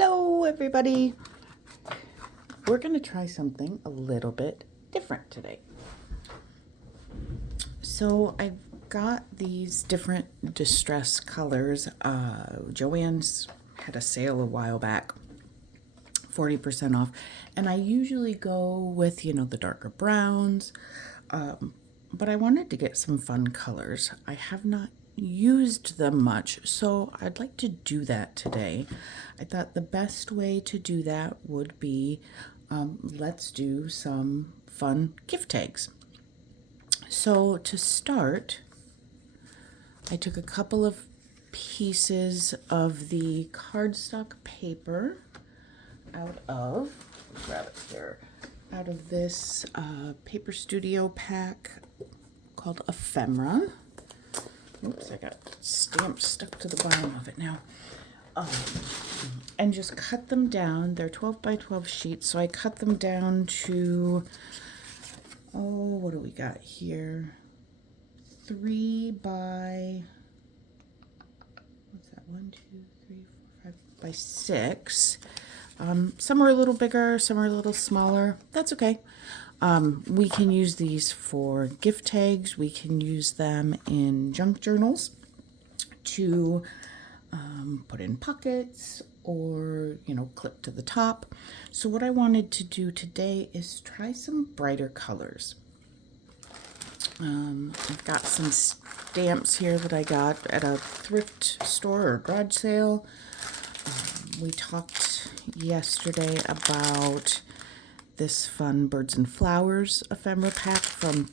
Hello everybody. We're going to try something a little bit different today. So I've got these different distress colors. Joann's had a sale a while back, 40% off. And I usually go with, the darker browns. But I wanted to get some fun colors. I have not used them much, so I'd like to do that today. I thought the best way to do that would be let's do some fun gift tags. So to start, I took a couple of pieces of the cardstock paper out of, grab it here, out of this Paper Studio pack called Ephemera. Oops, I got stamps stuck to the bottom of it now. And just cut them down. They're 12 by 12 sheets, so I cut them down to, what do we got here? 3 by, what's that, 1, 2, 3, 4, 5, by 6. Some are a little bigger, some are a little smaller. That's okay. We can use these for gift tags. We can use them in junk journals to put in pockets or, clip to the top. So what I wanted to do today is try some brighter colors. I've got some stamps here that I got at a thrift store or garage sale. We talked yesterday about this fun Birds and Flowers ephemera pack from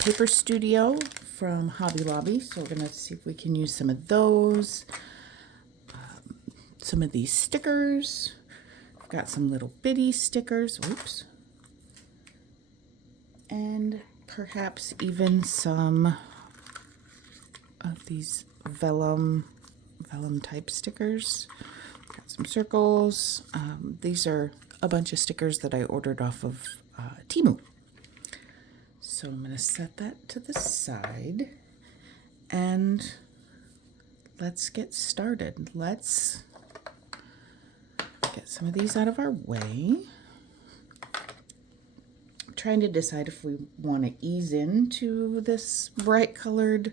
Paper Studio from Hobby Lobby. So we're going to see if we can use some of those. Some of these stickers. I've got some little bitty stickers. Oops. And perhaps even some of these vellum type stickers. Got some circles. These are a bunch of stickers that I ordered off of Temu. So I'm going to set that to the side and let's get started. Let's get some of these out of our way. I'm trying to decide if we want to ease into this bright colored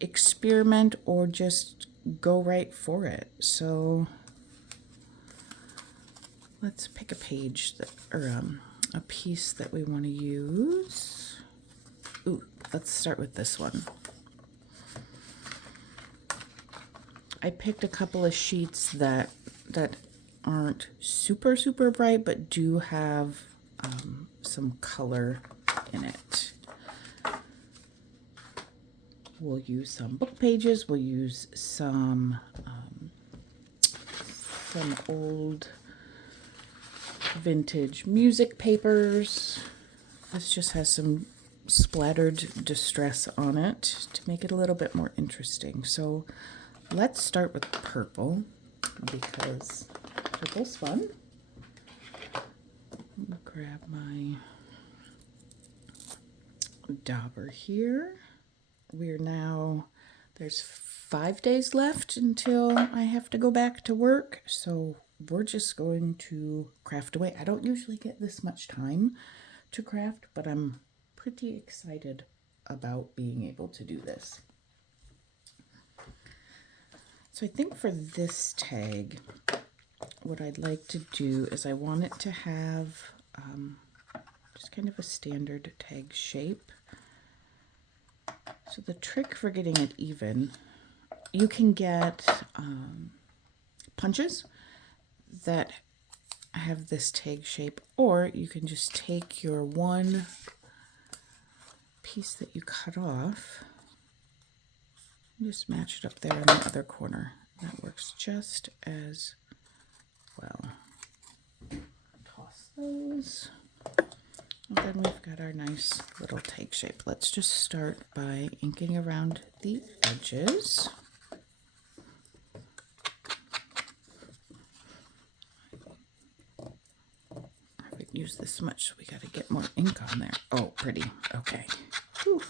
experiment or just go right for it. So let's pick a page or a piece that we want to use. Ooh, let's start with this one. I picked a couple of sheets that aren't super bright, but do have some color in it. We'll use some book pages. We'll use some old vintage music papers. This just has some splattered distress on it to make it a little bit more interesting. So let's start with purple because purple's fun. I'm gonna grab my dauber here. There's 5 days left until I have to go back to work, so we're just going to craft away. I don't usually get this much time to craft, but I'm pretty excited about being able to do this. So I think for this tag, what I'd like to do is I want it to have just kind of a standard tag shape. So the trick for getting it even, you can get punches that have this tag shape, or you can just take your one piece that you cut off and just match it up there in the other corner. That works just as well. Toss those. And then we've got our nice little tag shape. Let's just start by inking around the edges. I haven't used this much, so we got to get more ink on there. Oh, pretty. Okay. Whew.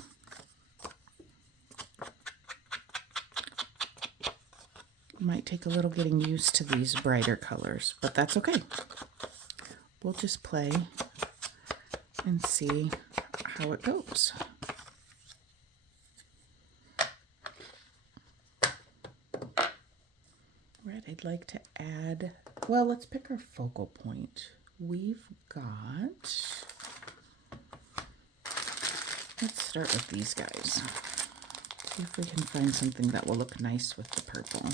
Might take a little getting used to these brighter colors, but that's okay. We'll just play and see how it goes. Right, I'd like to add, well, let's pick our focal point. We've got, let's start with these guys. See if we can find something that will look nice with the purple.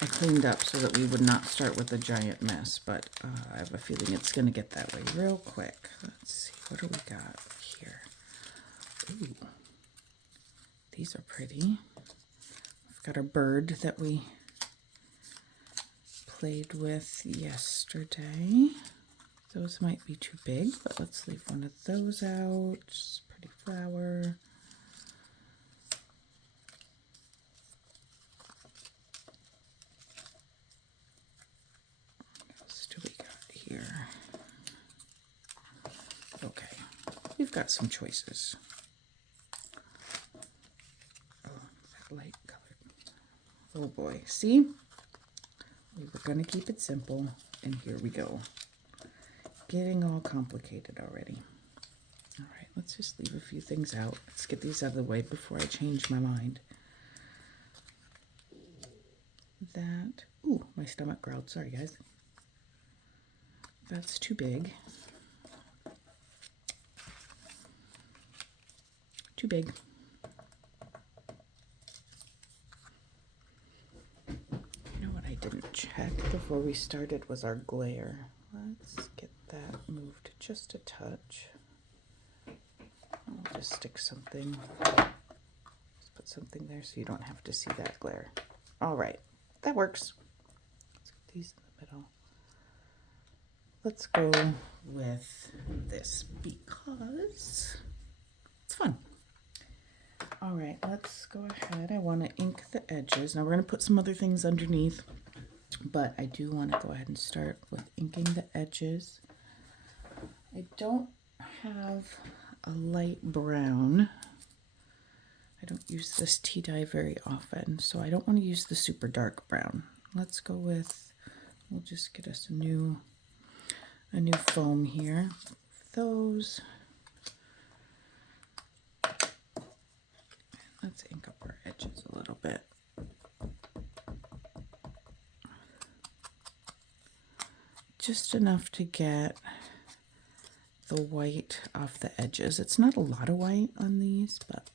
I cleaned up so that we would not start with a giant mess, but I have a feeling it's going to get that way real quick. Let's see, what do we got here? Ooh, these are pretty. We've got a bird that we played with yesterday. Those might be too big, but let's leave one of those out. Just pretty flower. Here. Okay, we've got some choices. Oh, that light colored. Oh boy, see? We were going to keep it simple, and here we go. Getting all complicated already. All right, let's just leave a few things out. Let's get these out of the way before I change my mind. That, ooh, my stomach growled. Sorry, guys. That's too big. Too big. You know what I didn't check before we started was our glare. Let's get that moved just a touch. I'll just stick something. Just put something there so you don't have to see that glare. All right, that works. Let's get these in the middle. Let's go with this because it's fun. All right, let's go ahead. I want to ink the edges. Now we're going to put some other things underneath, but I do want to go ahead and start with inking the edges. I don't have a light brown. I don't use this tea dye very often, so I don't want to use the super dark brown. Let's go with, we'll just get us a new foam here. Those. Let's ink up our edges a little bit. Just enough to get the white off the edges. It's not a lot of white on these, but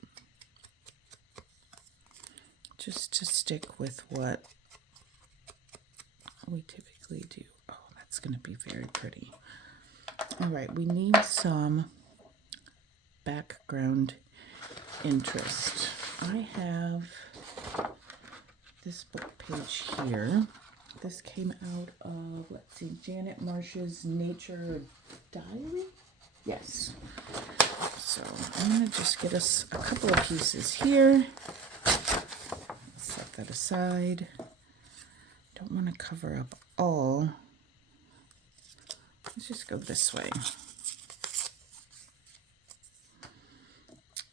just to stick with what we typically do. Oh, that's going to be very pretty. All right, we need some background interest. I have this book page here. This came out of, let's see, Janet Marsh's Nature Diary? Yes. So I'm going to just get us a couple of pieces here. Set that aside. Don't want to cover up all. Let's just go this way.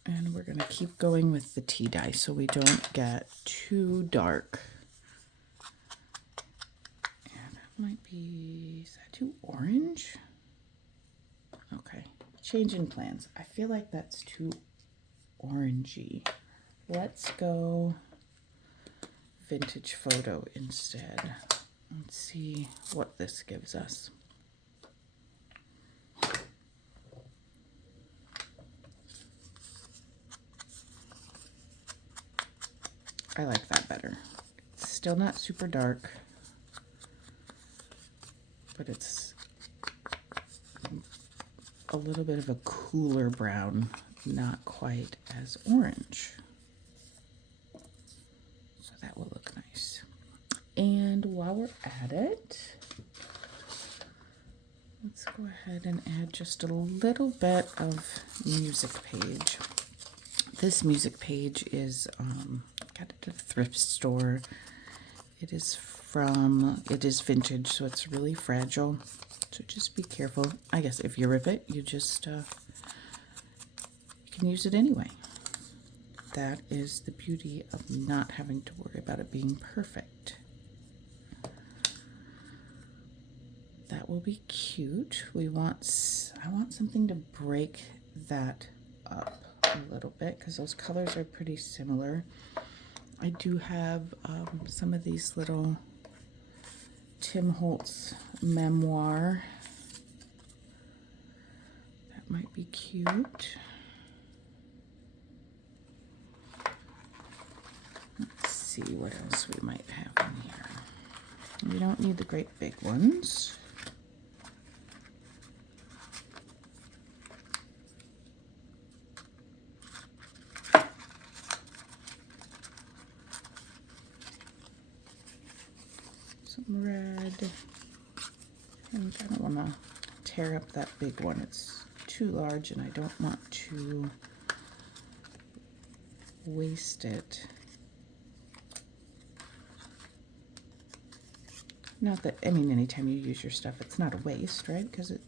And we're going to keep going with the tea dye so we don't get too dark. And that might be, is that too orange? Okay, changing plans. I feel like that's too orangey. Let's go vintage photo instead. Let's see what this gives us. I like that better. It's still not super dark, but it's a little bit of a cooler brown, not quite as orange. So that will look nice. And while we're at it, let's go ahead and add just a little bit of music page. This music page is got it at a thrift store. It is vintage, so it's really fragile. So just be careful. I guess if you rip it, you just you can use it anyway. That is the beauty of not having to worry about it being perfect. That will be cute. I want something to break that up a little bit because those colors are pretty similar. I do have some of these little Tim Holtz memoir. That might be cute. Let's see what else we might have in here. We don't need the great big ones. Some red. And I don't want to tear up that big one. It's too large and I don't want to waste it. Not that, I mean, anytime you use your stuff, it's not a waste, right? Because it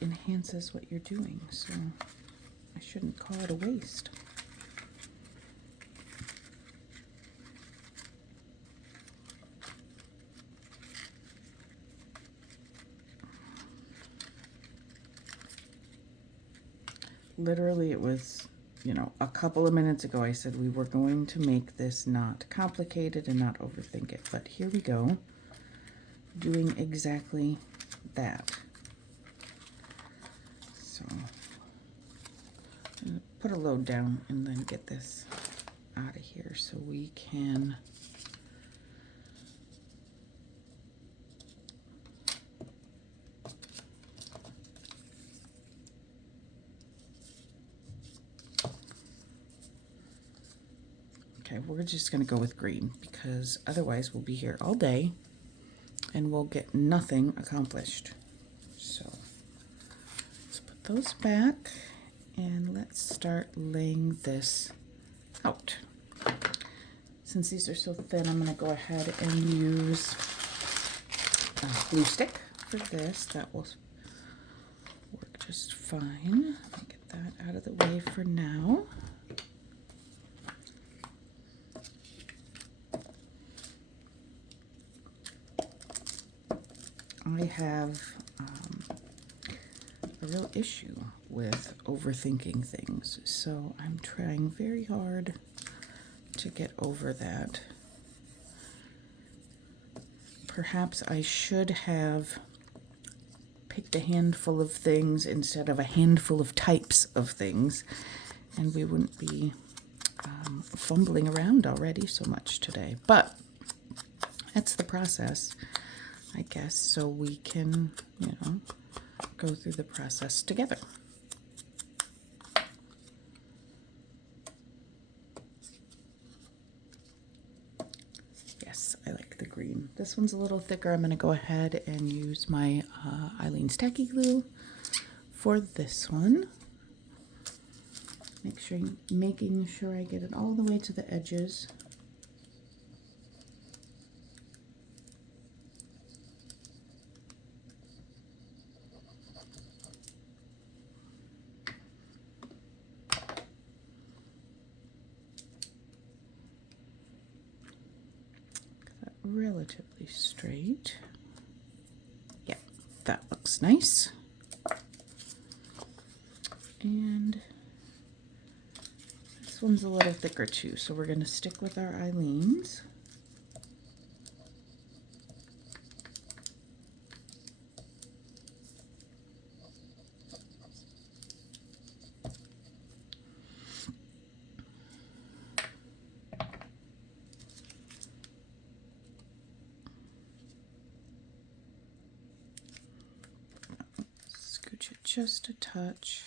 enhances what you're doing, so I shouldn't call it a waste. Literally, it was, you know, a couple of minutes ago I said we were going to make this not complicated and not overthink it, but here we go, doing exactly that. So, I'm gonna put a load down and then get this out of here so we can we're just going to go with green because otherwise we'll be here all day and we'll get nothing accomplished. So let's put those back and let's start laying this out. Since these are so thin, I'm going to go ahead and use glue stick for this. That will work just fine. I'll get that out of the way for now. I have a real issue with overthinking things, so I'm trying very hard to get over that. Perhaps I should have picked a handful of things instead of a handful of types of things, and we wouldn't be fumbling around already so much today. But that's the process, I guess, so we can, you know, go through the process together. Yes, I like the green. This one's a little thicker. I'm going to go ahead and use my Aleene's Tacky Glue for this one. Making sure I get it all the way to the edges. Relatively straight. Yeah, that looks nice. And this one's a little thicker too, so we're going to stick with our Aleene's. Just a touch.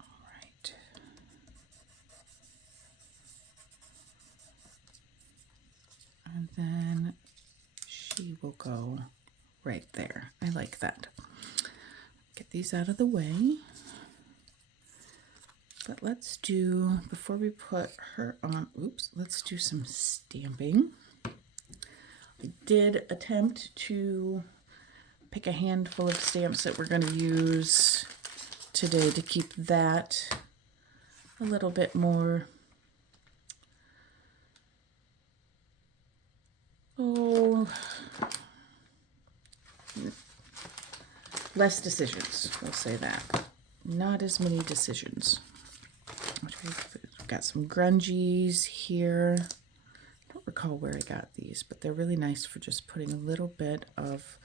All right. And then she will go right there. I like that. Get these out of the way. But let's do, before we put her on, oops, let's do some stamping. I did attempt to pick a handful of stamps that we're going to use today to keep that a little bit more, less decisions, we'll say that. Not as many decisions. We've got some grungies here. I don't recall where I got these, but they're really nice for just putting a little bit of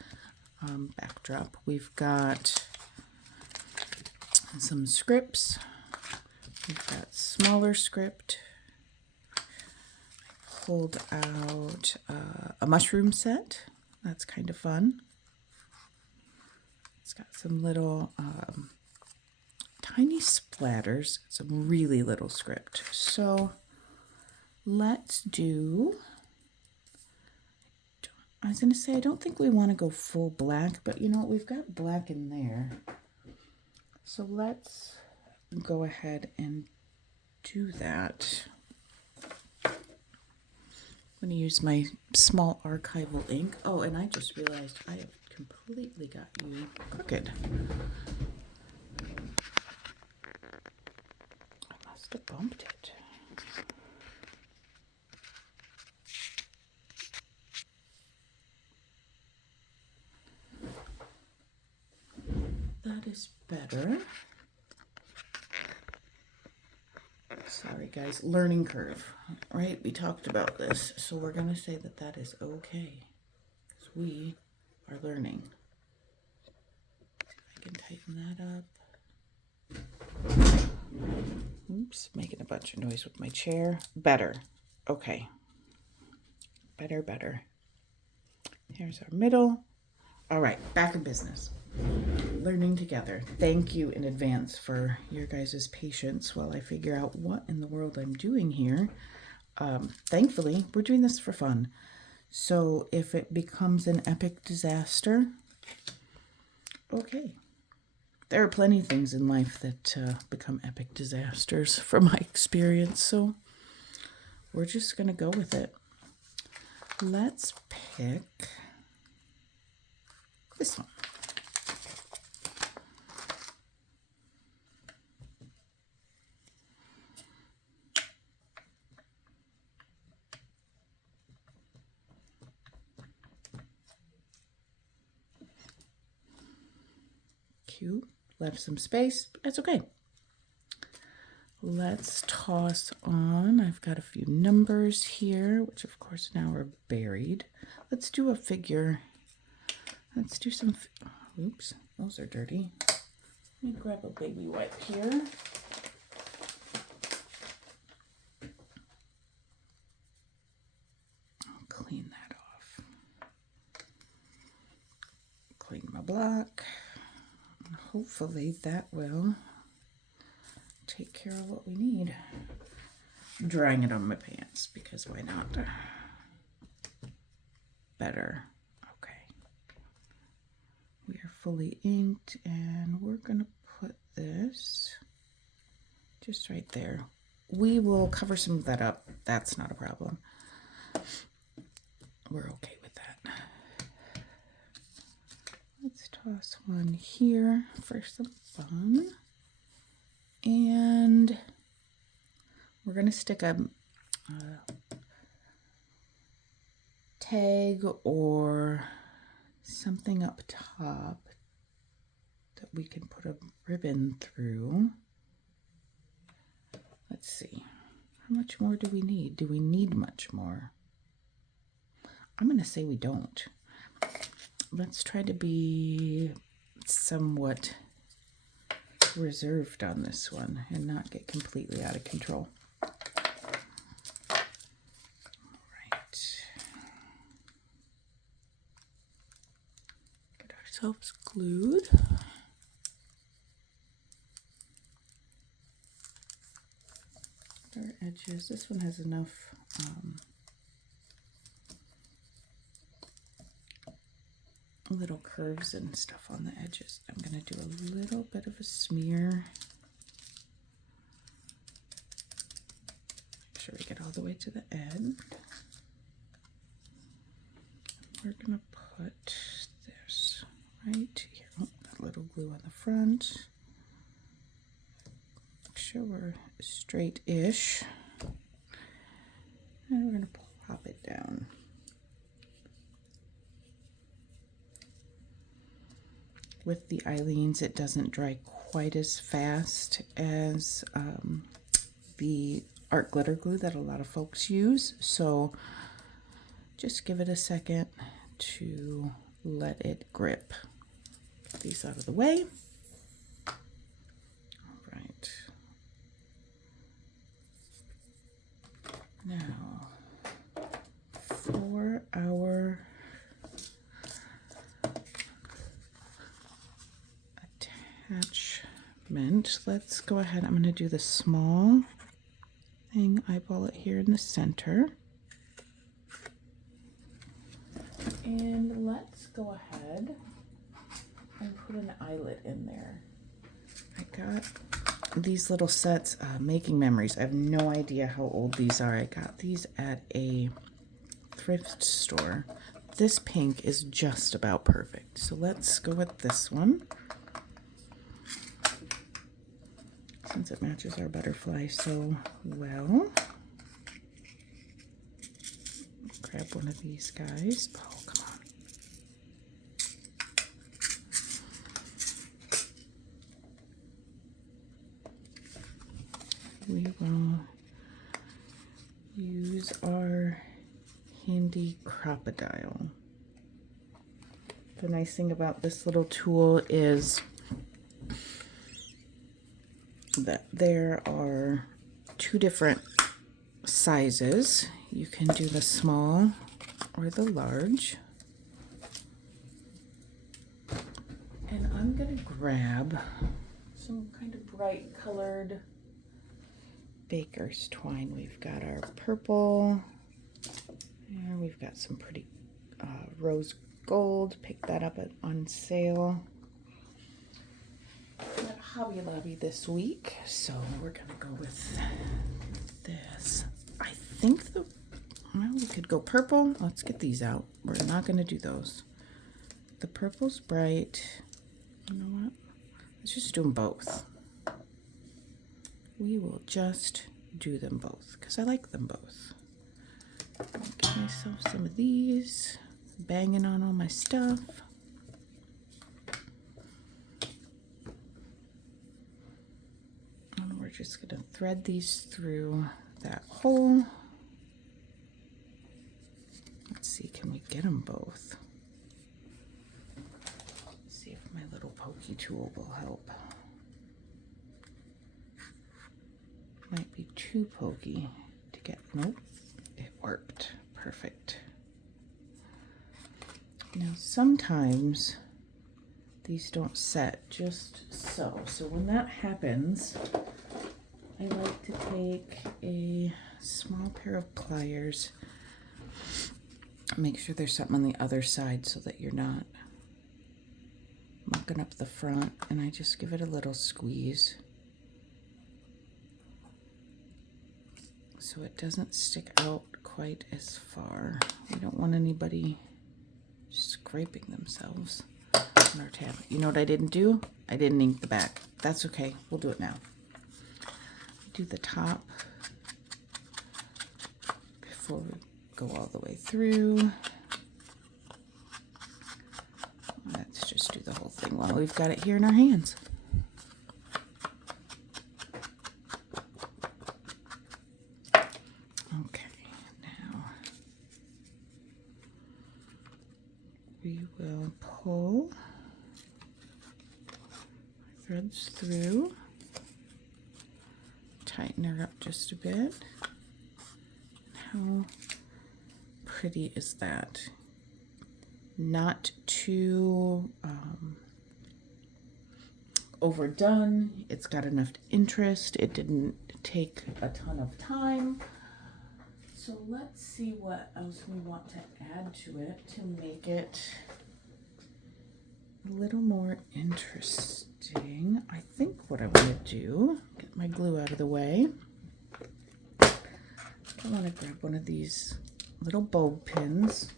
backdrop. We've got some scripts. We've got smaller script. I pulled out a mushroom set. That's kind of fun. It's got some little tiny splatters, some really little script. So let's do, I was going to say, I don't think we want to go full black, but you know what, we've got black in there. So let's go ahead and do that. I'm going to use my small archival ink. Oh, and I just realized I have completely got you crooked. I must have bumped it. That is better. Sorry guys, learning curve, right? We talked about this, so we're going to say that that is okay, because we are learning. See if I can tighten that up. Oops, making a bunch of noise with my chair. Better. Okay. Better. Here's our middle. All right, back in business. Learning together. Thank you in advance for your guys' patience while I figure out what in the world I'm doing here. Thankfully, we're doing this for fun. So if it becomes an epic disaster, okay. There are plenty of things in life that become epic disasters from my experience, so we're just going to go with it. Let's pick this one. Cute. Left some space. That's okay. Let's toss on. I've got a few numbers here, which of course now are buried. Let's do a figure. Let's do some, oops, those are dirty. Let me grab a baby wipe here. I'll clean that off. Clean my block. Hopefully that will take care of what we need. I'm drying it on my pants because why not? Better. Okay. We are fully inked and we're going to put this just right there. We will cover some of that up. That's not a problem. We're okay with that. Let's toss one here for some fun. And we're going to stick a tag or something up top that we can put a ribbon through. Let's see. How much more do we need? Do we need much more? I'm going to say we don't. Let's try to be somewhat reserved on this one and not get completely out of control. All right. Get ourselves glued. Our edges. This one has enough little curves and stuff on the edges. I'm going to do a little bit of a smear take it all the way to the end. We're gonna put this right here. Oh, got a little glue on the front. Make sure we're straight-ish. And we're gonna pop it down. With the Aleene's, it doesn't dry quite as fast as the art glitter glue that a lot of folks use. So just give it a second to let it grip. Get these out of the way. All right. Now, for our attachment, let's go ahead. I'm going to do the small thing, eyeball it here in the center. And let's go ahead and put an eyelet in there. I got these little sets, Making Memories. I have no idea how old these are. I got these at a thrift store. This pink is just about perfect. So let's go with this one. Since it matches our butterfly so well. Grab one of these guys. Oh, come on. We will use our handy Crop-A-Dile. The nice thing about this little tool is that there are two different sizes. You can do the small or the large. And I'm gonna grab some kind of bright colored baker's twine. We've got our purple. There, we've got some pretty rose gold. Picked that up on sale at Hobby Lobby this week. So we're gonna go with this. I think well, we could go purple. Let's get these out. We're not gonna do those. The purple's bright. You know what? Let's just do them both. We will just do them both because I like them both. Get myself some of these. Banging on all my stuff. And we're just going to thread these through that hole. Let's see, can we get them both? Let's see if my little pokey tool will help. Might be too pokey to get. Nope, it worked. Perfect. Now sometimes these don't set just so. So when that happens, I like to take a small pair of pliers. Make sure there's something on the other side so that you're not mucking up the front, and I just give it a little squeeze so it doesn't stick out quite as far. We don't want anybody scraping themselves on our tablet. You know what I didn't do? I didn't ink the back. That's okay. We'll do it now. Do the top before we go all the way through. Let's just do the whole thing while we've got it here in our hands. Okay, now we will pull threads through, tighten her up just a bit. How pretty is that? Not too overdone. It's got enough interest. It didn't take a ton of time. So let's see what else we want to add to it to make it a little more interesting. I think what I want to do, get my glue out of the way, I want to grab one of these little bulb pins,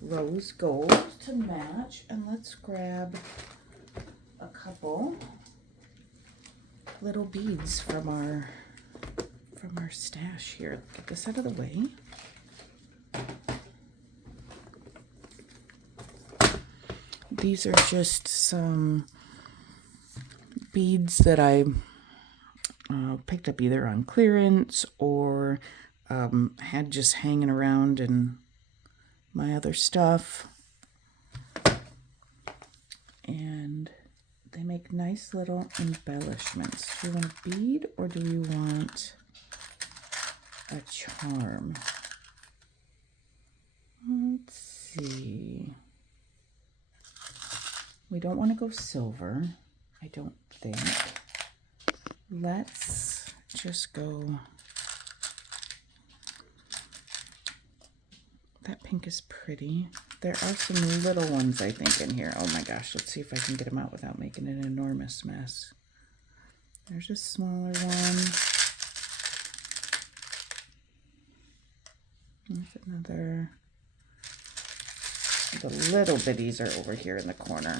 rose gold to match, and let's grab a couple little beads from our stash here. Get this out of the way. These are just some beads that I picked up either on clearance or had just hanging around in my other stuff. And they make nice little embellishments. Do you want a bead or do you want a charm? Let's see. We don't want to go silver, I don't think. Let's just go. That pink is pretty. There are some little ones, I think, in here. Oh my gosh, let's see if I can get them out without making an enormous mess. There's a smaller one. There's another. The little bitties are over here in the corner.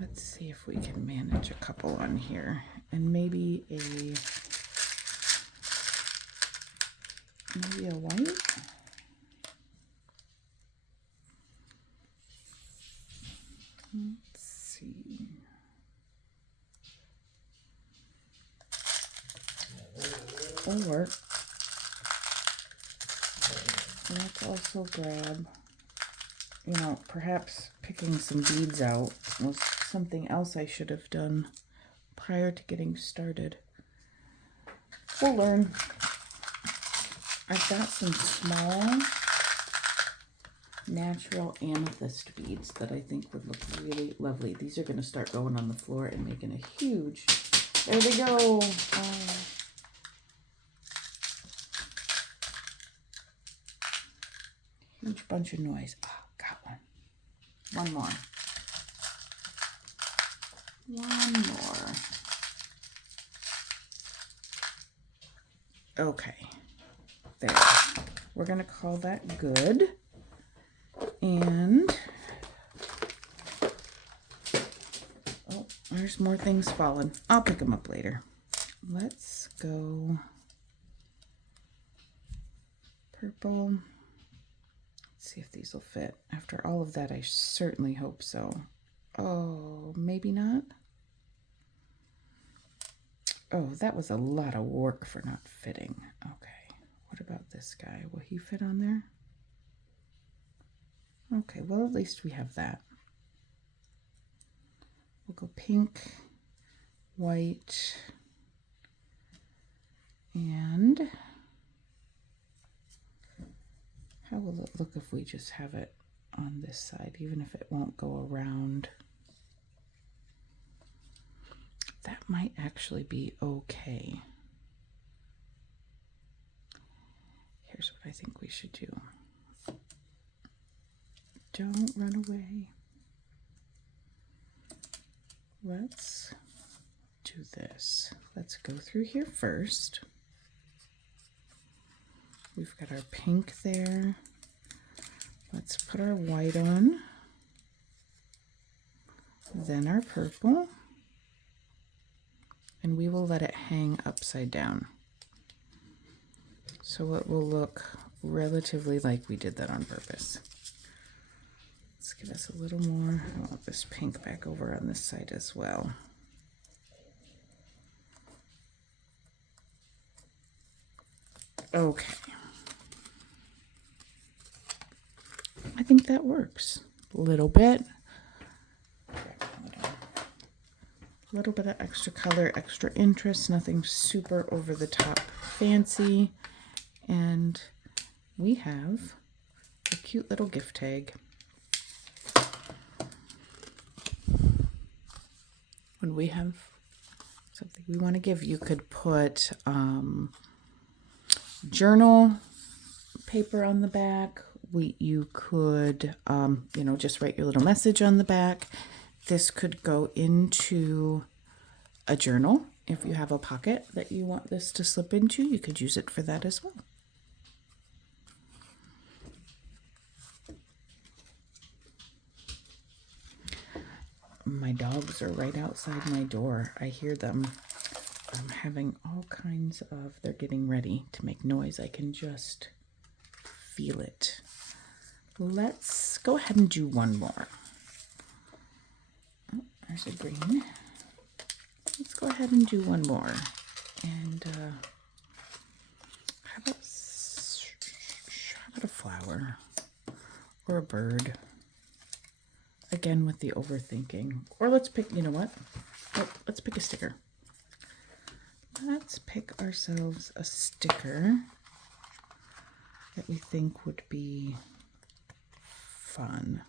Let's see if we can manage a couple on here. And maybe a white. Let's see. Or let's also grab, perhaps picking some beads out was something else I should have done prior to getting started. We'll learn. I've got some small natural amethyst beads that I think would look really lovely. These are going to start going on the floor and making a huge, there we go. Huge bunch of noise. Oh, got one. One more. One more. Okay. There. We're going to call that good. And, oh, there's more things falling. I'll pick them up later. Let's go purple. See if these will fit. After all of that, I certainly hope so. Oh, maybe not. Oh, that was a lot of work for not fitting. Okay, what about this guy? Will he fit on there? Okay, well, at least we have that. We'll go pink, white, and how will it look if we just have it on this side, even if it won't go around? That might actually be okay. Here's what I think we should do. Don't run away. Let's do this. Let's go through here first. We've got our pink there. Let's put our white on. Then our purple. And we will let it hang upside down. So it will look relatively like we did that on purpose. Let's give us a little more. I want this pink back over on this side as well. Okay. I think that works. A little bit. A little bit of extra color, extra interest, nothing super over the top fancy. And we have a cute little gift tag. When we have something we want to give, you could put journal paper on the back. You could, just write your little message on the back. This could go into a journal. If you have a pocket that you want this to slip into, you could use it for that as well. My dogs are right outside my door. I hear them having all kinds of, they're getting ready to make noise. I can just feel it. Let's go ahead and do one more. Oh, there's a green. Let's go ahead and do one more. And how about a flower or a bird? Again, with the overthinking. Or let's pick, you know what? Oh, let's pick a sticker. Let's pick ourselves a sticker that we think would be fun.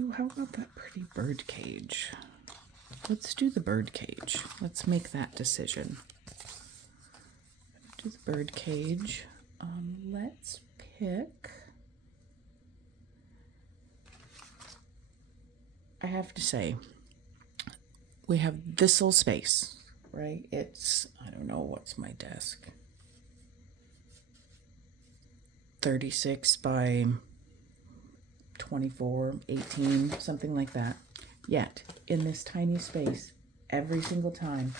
Ooh, how about that pretty bird cage? Let's do the bird cage. Let's make that decision. Do the bird cage. Let's pick. I have to say, we have this little space, right? It's, I don't know, what's my desk? 36 by 24, 18, something like that. Yet, in this tiny space, every single time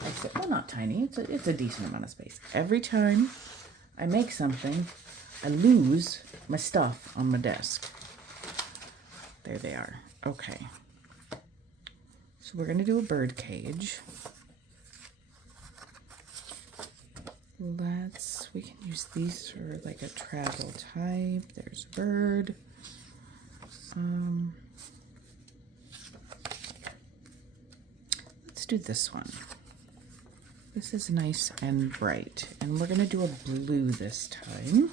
I sit, well, not tiny, it's a decent amount of space. Every time I make something, I lose my stuff on my desk. There they are. Okay. So we're going to do a bird cage. We can use these for like a travel type. There's a bird. Let's do this one. This is nice and bright. And we're going to do a blue this time.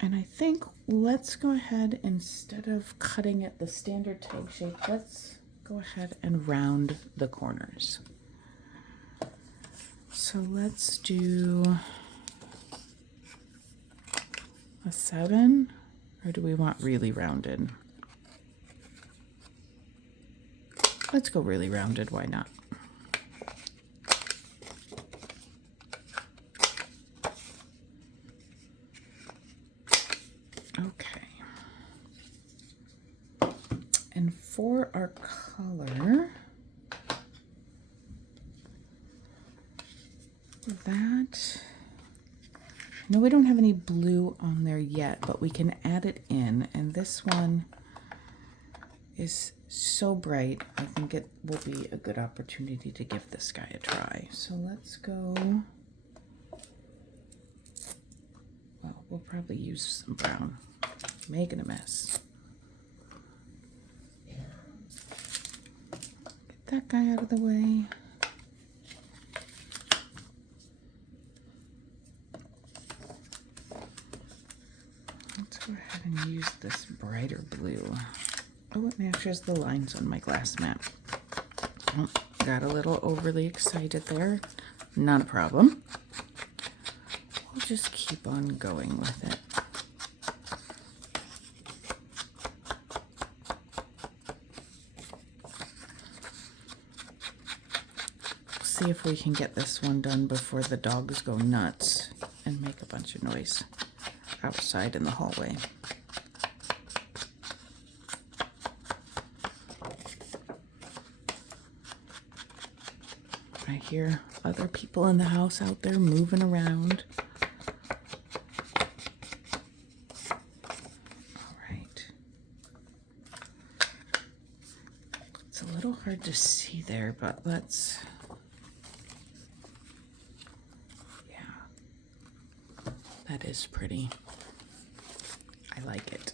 And I think let's go ahead, instead of cutting it the standard tag shape, let's go ahead and round the corners. So let's do a 7, or do we want really rounded? Let's go really rounded, why not? Okay. And for our color, that, I know we don't have any blue on there yet, but we can add it in. And this one is so bright, I think it will be a good opportunity to give this guy a try. So let's go, well, we'll probably use some brown. Making a mess. Get that guy out of the way. Let's go ahead and use this brighter blue. Oh, it matches the lines on my glass mat. Oh, got a little overly excited there. Not a problem. We'll just keep on going with it. See if we can get this one done before the dogs go nuts and make a bunch of noise outside in the hallway. I hear other people in the house out there moving around. All right. It's a little hard to see there, but let's... That is pretty. I like it.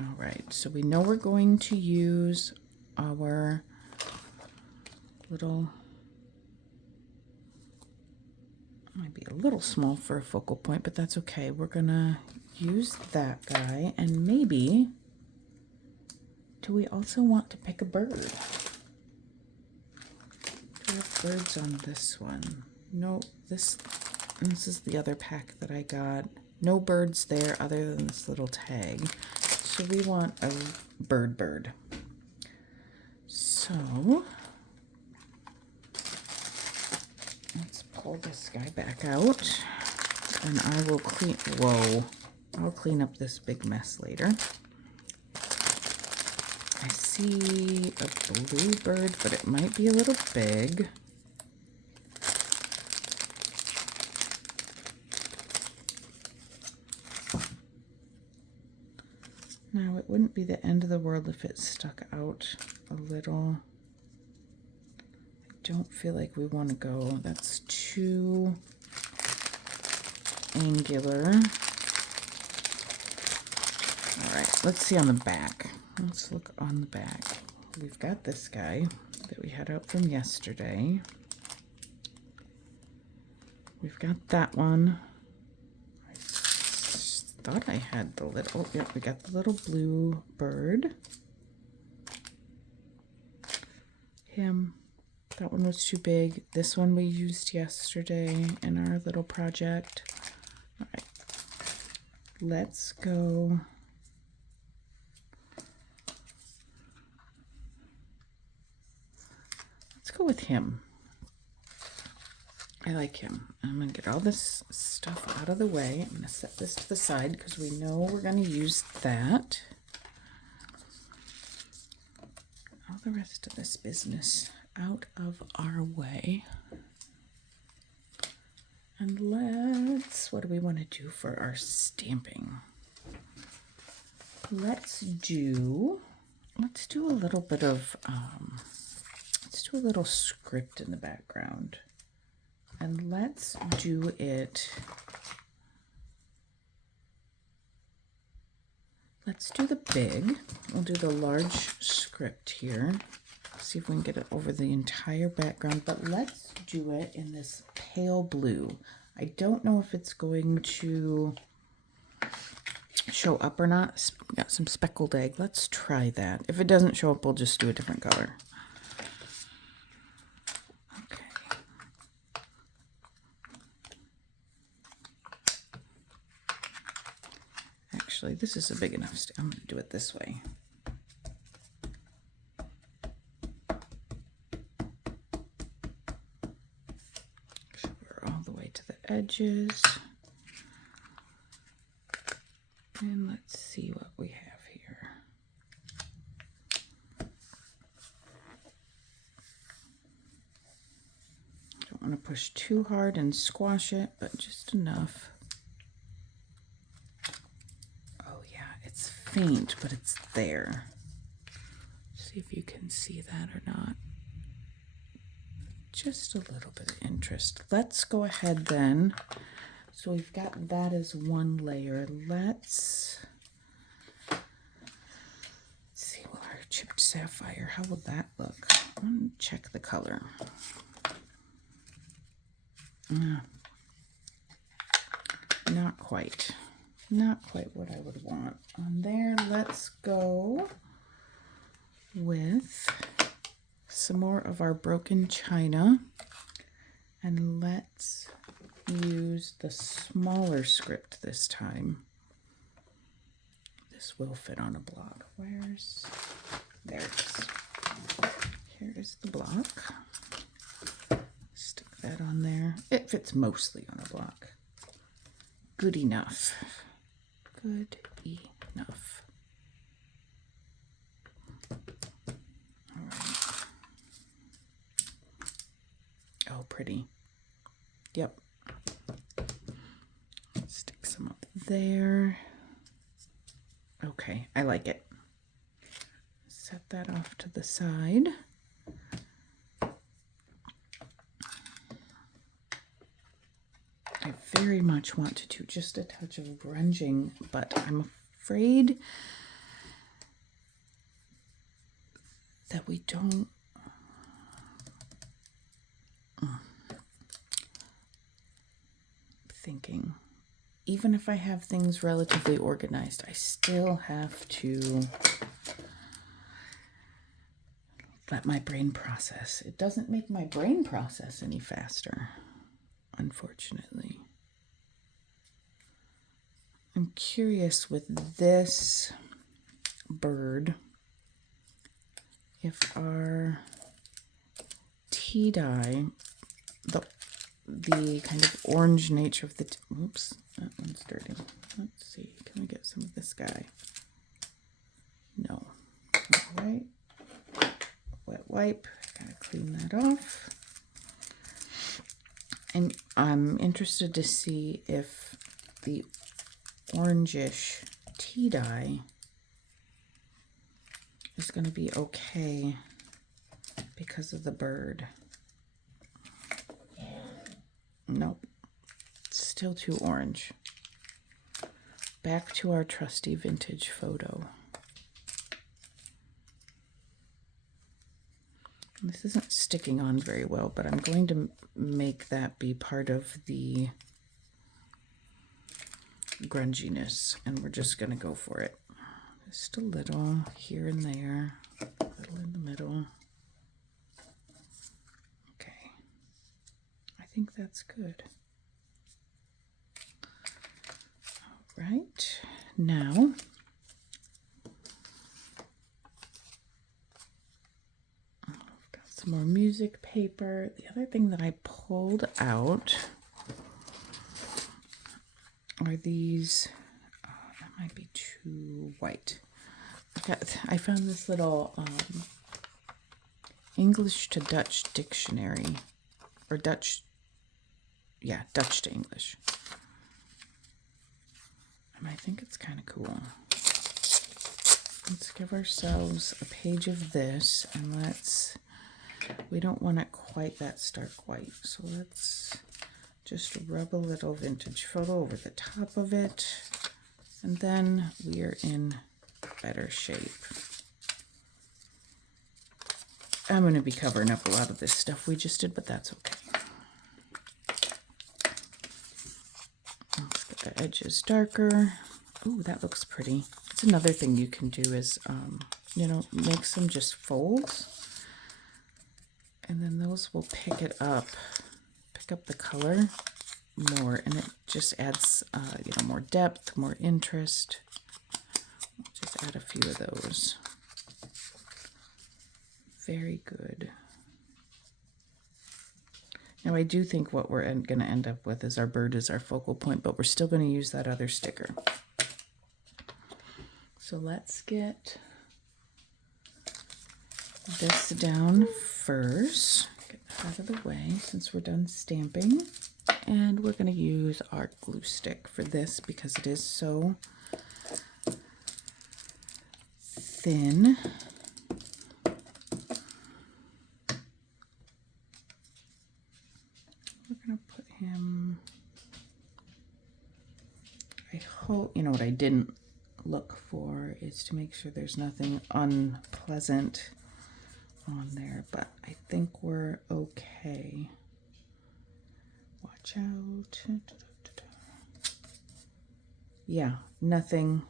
All right, so we know we're going to use our little, might be a little small for a focal point, but that's okay. We're gonna use that guy, and maybe, do we also want to pick a bird? Do we have birds on this one? No, this is the other pack that I got. No birds there other than this little tag. So we want a bird. So let's pull this guy back out, and I will clean, I'll clean up this big mess later. I see a blue bird, but it might be a little big. Now, it wouldn't be the end of the world if it stuck out a little. I don't feel like we want to go. That's too angular. All right, let's see on the back. Let's look on the back. We've got this guy that we had out from yesterday. We've got that one. Thought I had the little, oh, yeah, we got the little blue bird. Him. That one was too big. This one we used yesterday in our little project. All right. Let's go. Let's go with him. I like him. I'm going to get all this stuff out of the way. I'm going to set this to the side because we know we're going to use that. All the rest of this business out of our way. And what do we want to do for our stamping? Let's do a little bit of, let's do a little script in the background. And let's do it. Let's do the big. We'll do the large script here. See if we can get it over the entire background. But let's do it in this pale blue. I don't know if it's going to show up or not. We got some speckled egg. Let's try that. If it doesn't show up, we'll just do a different color. Actually, this is a big enough I'm going to do it this way. So we're all the way to the edges. And let's see what we have here. Don't want to push too hard and squash it, but just enough. Faint, but it's there. See if you can see that or not. Just a little bit of interest. Let's go ahead then. So we've got that as one layer. Let's see, well, our chipped sapphire, how will that look? I'm gonna check the color. Not quite. Not quite what I would want on there. Let's go with some more of our broken china, and let's use the smaller script this time. This will fit on a block. There it is. Here is the block. Stick that on there. It fits mostly on a block. Good enough. Good enough. All right. Oh, pretty. Yep. Stick some up there. Okay, I like it. Set that off to the side. I very much want to do just a touch of grunging, but I'm afraid that we don't. Thinking even if I have things relatively organized, I still have to let my brain process. It doesn't make my brain process any faster, unfortunately. I'm curious with this bird if our tea dye, the kind of orange nature of the, oops, that one's dirty. Let's see, can we get some of this guy? No. All right. Wet wipe, gotta clean that off. And I'm interested to see if the orangish tea dye is going to be okay because of the bird. Nope, it's still too orange. Back to our trusty vintage photo. This isn't sticking on very well, but I'm going to make that be part of the grunginess, and we're just going to go for it. Just a little here and there, a little in the middle. Okay, I think that's good. All right, now I've got some more music paper. The other thing that I pulled out are these, that might be too white. I found this little English to Dutch dictionary, or Dutch to English. And I think it's kind of cool. Let's give ourselves a page of this, and we don't want it quite that stark white, so let's just rub a little vintage photo over the top of it, and then we are in better shape. I'm going to be covering up a lot of this stuff we just did, but that's okay. Let's get the edges darker. Ooh, that looks pretty. That's another thing you can do is, make some just folds, and then those will pick up the color more, and it just adds, more depth, more interest. I'll just add a few of those. Very good. Now I do think what we're going to end up with is our bird is our focal point, but we're still going to use that other sticker. So let's get this down first. Get that out of the way since we're done stamping. And we're going to use our glue stick for this because it is so thin. We're going to put him, I hope, what I didn't look for is to make sure there's nothing unpleasant on there, but I think we're okay. Watch out. Yeah, nothing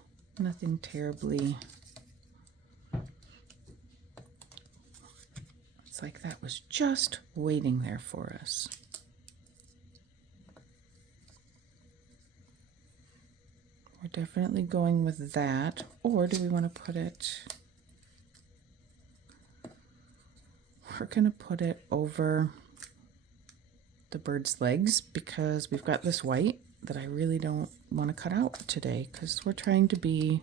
terribly. It's like that was just waiting there for us. We're definitely going with that. Or do we want to put it? We're going to put it over the bird's legs because we've got this white that I really don't want to cut out today because we're trying to be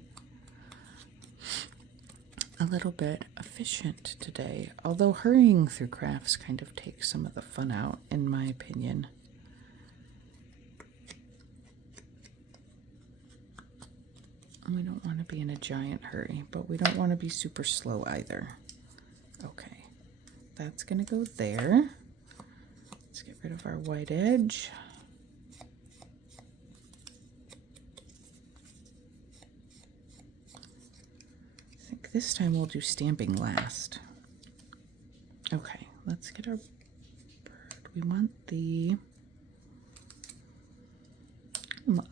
a little bit efficient today. Although hurrying through crafts kind of takes some of the fun out, in my opinion. We don't want to be in a giant hurry, but we don't want to be super slow either. Okay, that's going to go there. Let's get rid of our white edge. I think this time we'll do stamping last. Okay, let's get our bird. We want the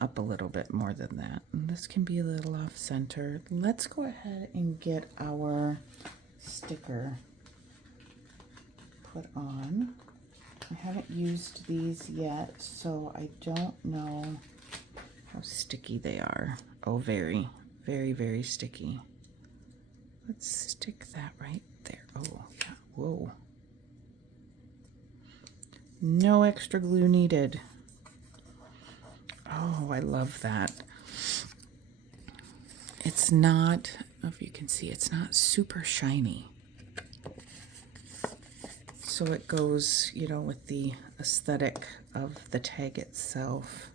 Up a little bit more than that. And this can be a little off center. Let's go ahead and get our sticker put on. I haven't used these yet, so I don't know how sticky they are. Oh, very, very, very sticky. Let's stick that right there. Oh, yeah. Whoa. No extra glue needed. Oh, I love that. It's not, I don't know if you can see, it's not super shiny. So it goes, you know, with the aesthetic of the tag itself.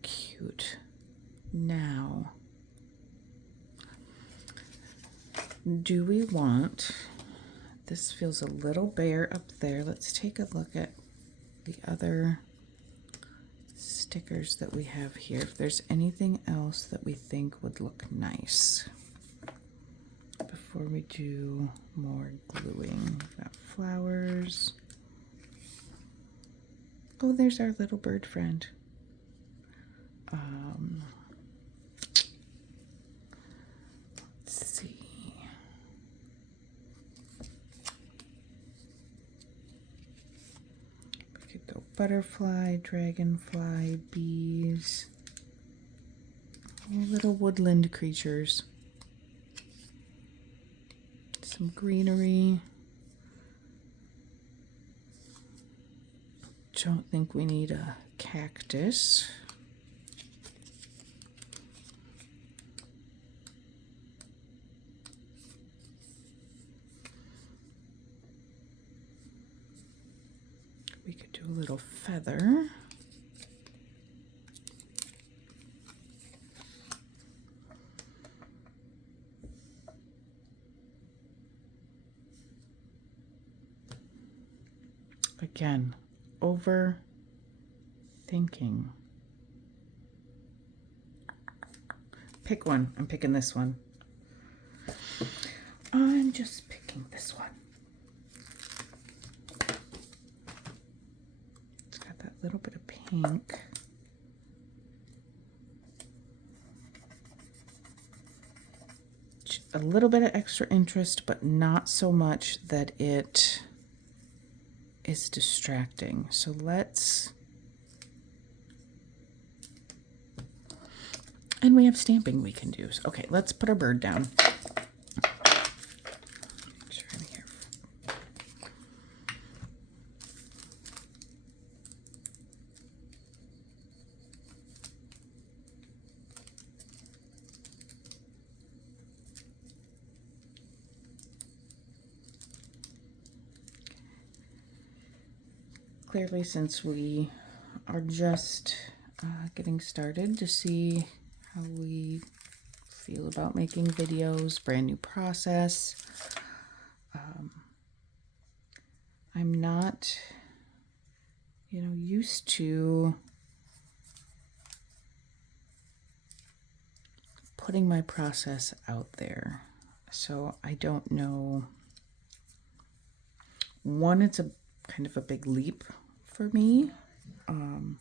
Cute. Now, do we want, this feels a little bare up there. Let's take a look at the other stickers that we have here. If there's anything else that we think would look nice before we do more gluing. We've got flowers. Oh, there's our little bird friend. Let's see. We could go butterfly, dragonfly, bees, little woodland creatures, some greenery. Don't think we need a cactus. We could do a little feather. Again, overthinking. Pick one. I'm picking this one. I'm just picking this one. It's got that little bit of pink. A little bit of extra interest, but not so much that it is distracting. So let's, and we have stamping we can do. Okay, let's put our bird down. Clearly, since we are just getting started, to see how we feel about making videos, brand new process. I'm not, you know, used to putting my process out there. So I don't know. One, it's a kind of a big leap for me. And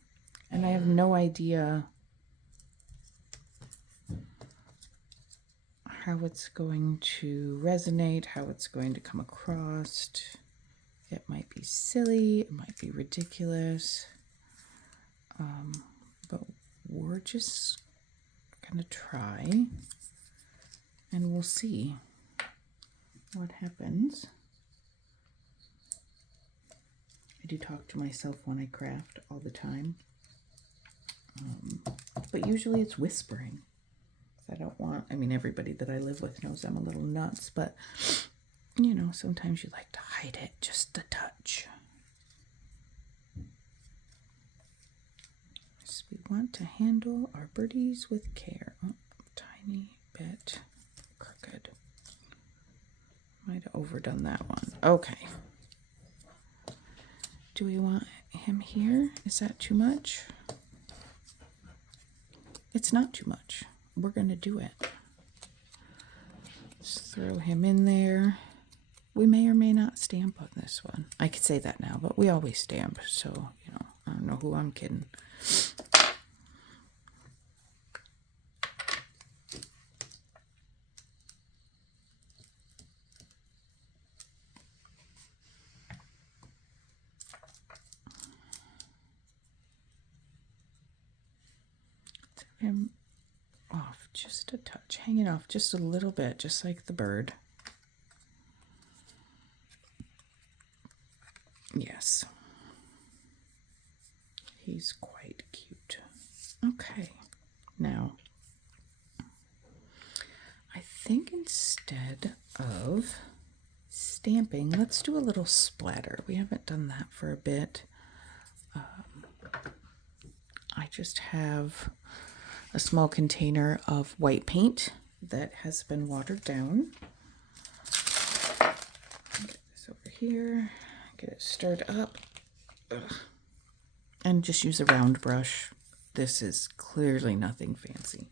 I have no idea how it's going to resonate, how it's going to come across. It might be silly, it might be ridiculous, but we're just gonna try and we'll see what happens. I do talk to myself when I craft all the time, but usually it's whispering. I don't want, I mean, everybody that I live with knows I'm a little nuts, but you know, sometimes you like to hide it just a touch. So we want to handle our birdies with care. Oh, tiny bit crooked. Might have overdone that one. Okay. Do we want him here? Is that too much? It's not too much. We're going to do it. Let's throw him in there. we may or may not stamp on this one. I could say that now, but we always stamp, so, you know, I don't know who I'm kidding. Him off just a touch, hanging off just a little bit, just like the bird. Yes, he's quite cute. Okay, now I think instead of stamping, let's do a little splatter. We haven't done that for a bit. I just have a small container of white paint that has been watered down. Get this over here, get it stirred up. Ugh. And just use a round brush. This is clearly nothing fancy.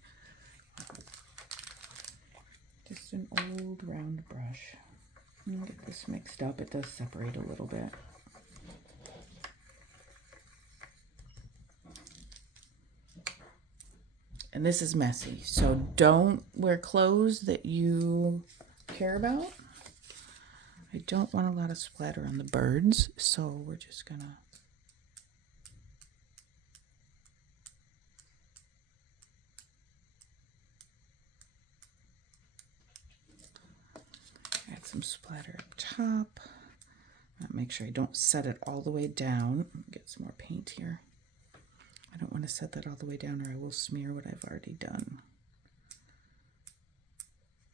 Just an old round brush. And get this mixed up. It does separate a little bit. And this is messy, so don't wear clothes that you care about. I don't want a lot of splatter on the birds, so we're just gonna add some splatter up top. Make sure I don't set it all the way down. Get some more paint here. I don't want to set that all the way down or I will smear what I've already done.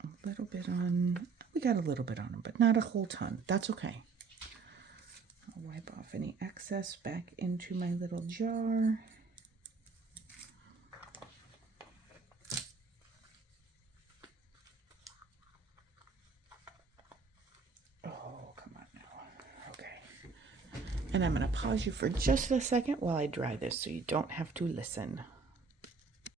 A little bit on, we got a little bit on them, but not a whole ton. That's okay. I'll wipe off any excess back into my little jar. Oh, come on now. Okay. And I'm going to pause you for just a second while I dry this so you don't have to listen.